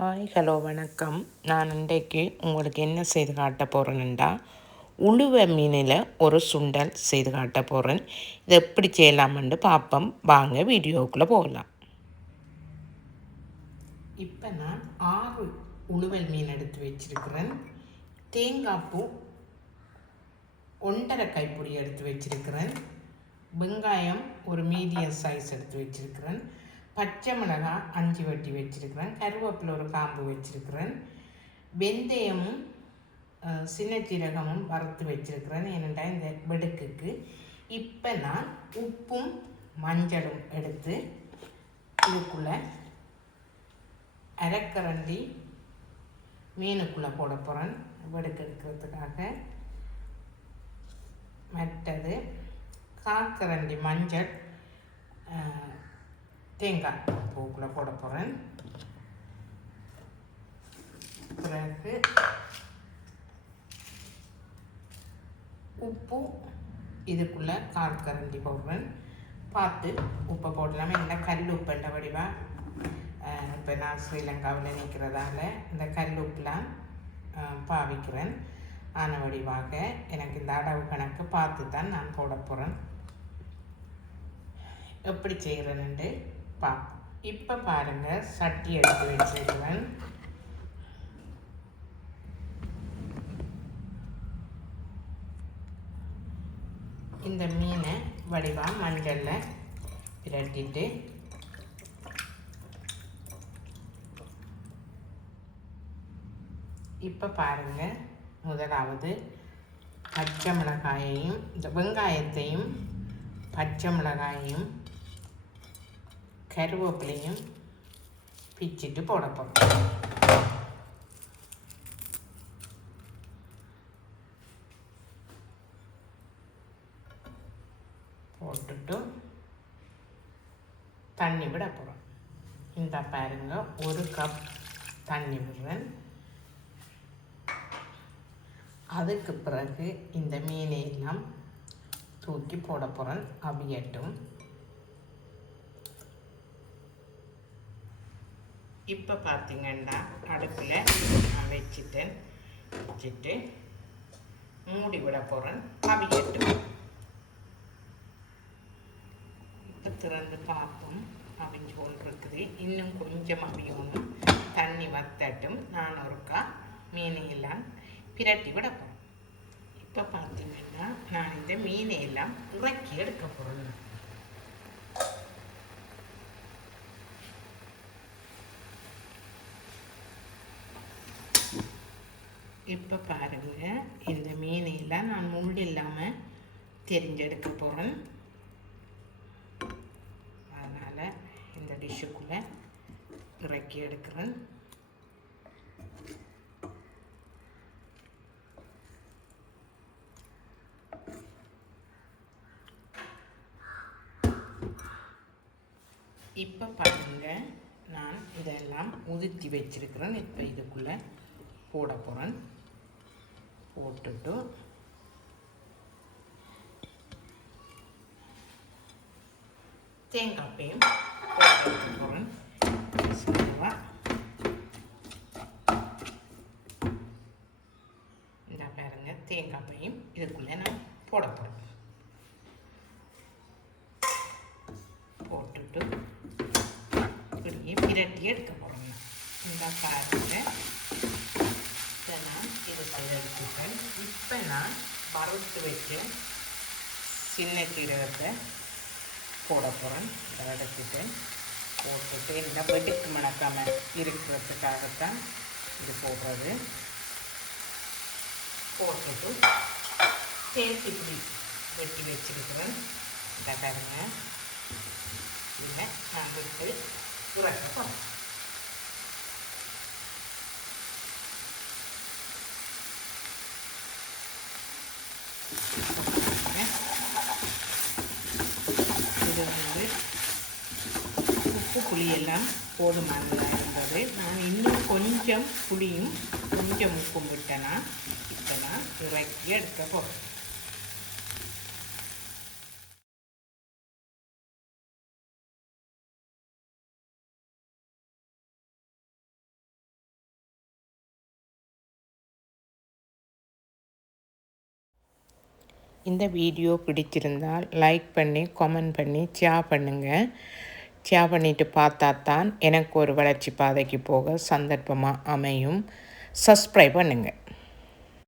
Hi hello வணக்கம். நான் இன்றைக்கு உங்களுக்கு என்ன செய்து காட்ட போகிறேன்டா உழுவ மீனில் ஒரு சுண்டல் செய்து காட்ட போகிறேன் இதை எப்படி செய்யலாமென்று பார்ப்போம். வாங்க வீடியோவுக்குள்ளே போகலாம். இப்போ நான் ஆறு உழுவல் மீன் எடுத்து வச்சிருக்கிறேன். தேங்காய் பூ ஒன்றரை கைப்பொடி எடுத்து வச்சிருக்கிறேன். வெங்காயம் ஒரு மீடியம் சைஸ் எடுத்து வச்சிருக்கிறேன். பச்சை மிளகாய் அஞ்சு வட்டி வச்சுருக்கிறேன். கருவேப்பிலை ஒரு காம்பு வச்சுருக்கிறேன். வெந்தயமும் சின்ன சீரகமும் வறுத்து வச்சுருக்கிறேன். ஏனெண்டா இந்த வெடுக்குக்கு. இப்போ நான் உப்பும் மஞ்சளும் எடுத்து இதுக்குள்ளே அரைக்கரண்டி மீனுக்குள்ளே போட போகிறேன் வெடுக்கு எடுக்கிறதுக்காக. மற்றது காக்கரண்டி மஞ்சள் தேங்காய் பூக்குள்ளே போட போகிறேன் பிறகு உப்பு இதுக்குள்ளே கால் கரண்டி போடுறேன். பார்த்து உப்பை போடலாமே? இந்த கல் உப்புன்ற வடிவாக இப்போ நான் ஸ்ரீலங்காவில் நிற்கிறதால இந்த கல் உப்புலாம் பாவிக்கிறேன். ஆன வடிவாக எனக்கு இந்த அடவு கணக்கு பார்த்து தான் நான் போட போகிறேன் எப்படி செய்கிறேன்னு பா இப்போ பாருங்கள் சட்டி எடுத்து வச்சிருவன் இந்த மீனை வடிவாக மஞ்சளில் பிரட்டிட்டு இப்போ பாருங்கள் முதலாவது பச்சை மிளகாயையும் இந்த வெங்காயத்தையும் பச்சை மிளகாயையும் கருவேப்பிலையும் பிச்சுட்டு போட போட்டுட்டு தண்ணி விட போகிறோம் இந்த பாருங்க ஒரு கப் தண்ணி விடுறேன் அதுக்கு பிறகு இந்த மீனையெல்லாம் தூக்கி போட போகிறேன் அவியட்டும் இப்போ பார்த்தீங்கன்னா அடுப்பில் நான் வச்சுட்டேன். வச்சுட்டு மூடி விட போகிறேன் அவியட்டும் இப்போ திறந்து பார்ப்போம். அவிஞ்சு கொண்டிருக்குது. இன்னும் கொஞ்சம் அவியணும். தண்ணி வத்தட்டும். நான் ஒருக்கா மீனையெல்லாம் பிரட்டி விட போகிறேன் இப்போ பார்த்தீங்கன்னா நான் இந்த மீனையெல்லாம் இறக்கி எடுக்க போகிறேன் இப்போ பாருங்கள் இந்த மீனையெல்லாம் நான் முள் இல்லாமல் தெரிஞ்செடுக்க போகிறேன் அதனால் இந்த டிஷ்ஷுக்குள்ளே இறக்கி எடுக்கிறேன். இப்போ பாருங்கள் நான் இதெல்லாம் உதிர்த்தி வச்சிருக்கிறேன். இப்போ இதுக்குள்ளே போட போகிறேன் போட்டுட்டு தேங்காய் பேயும் போட்டு போகிறேன் இந்த பாருங்க தேங்காய் பையும் இதுக்குள்ளே நான் போட போகிறேன் போட்டுட்டு இப்படியே பிரட்டி எடுக்க போகிறேன் இந்த பாருங்க நான் இது எடுத்துட்டேன் இப்போ நான் வறுத்து வைக்க சின்ன சீரகத்தை போட போகிறேன் இதை போட்டுட்டு இந்த வெடிக்கு மணக்காமல் இருக்கிறதுக்காகத்தான் இது போடுறது. போட்டுட்டு தேசி புளி வெட்டி வச்சிருக்கிறேன். இந்த கருங்க இதை நான் விட்டு உரக்க போகிறேன் இது வந்து உப்பு புளியெல்லாம் போதுமானதாக இருந்தது நான் இன்னும் கொஞ்சம் புளியும் கொஞ்சம் உப்பும் விட்டேன்னா இப்போ நான் இறக்கி எடுக்க போகிறேன் இந்த வீடியோ பிடிச்சிருந்தால் லைக் பண்ணி கமெண்ட் பண்ணி ஷேர் பண்ணுங்கள் ஷேர் பண்ணிவிட்டு பார்த்தா தான் எனக்கு ஒரு வளர்ச்சி பாதைக்கு போக சந்தர்ப்பமாக அமையும். சப்ஸ்கிரைப் பண்ணுங்கள்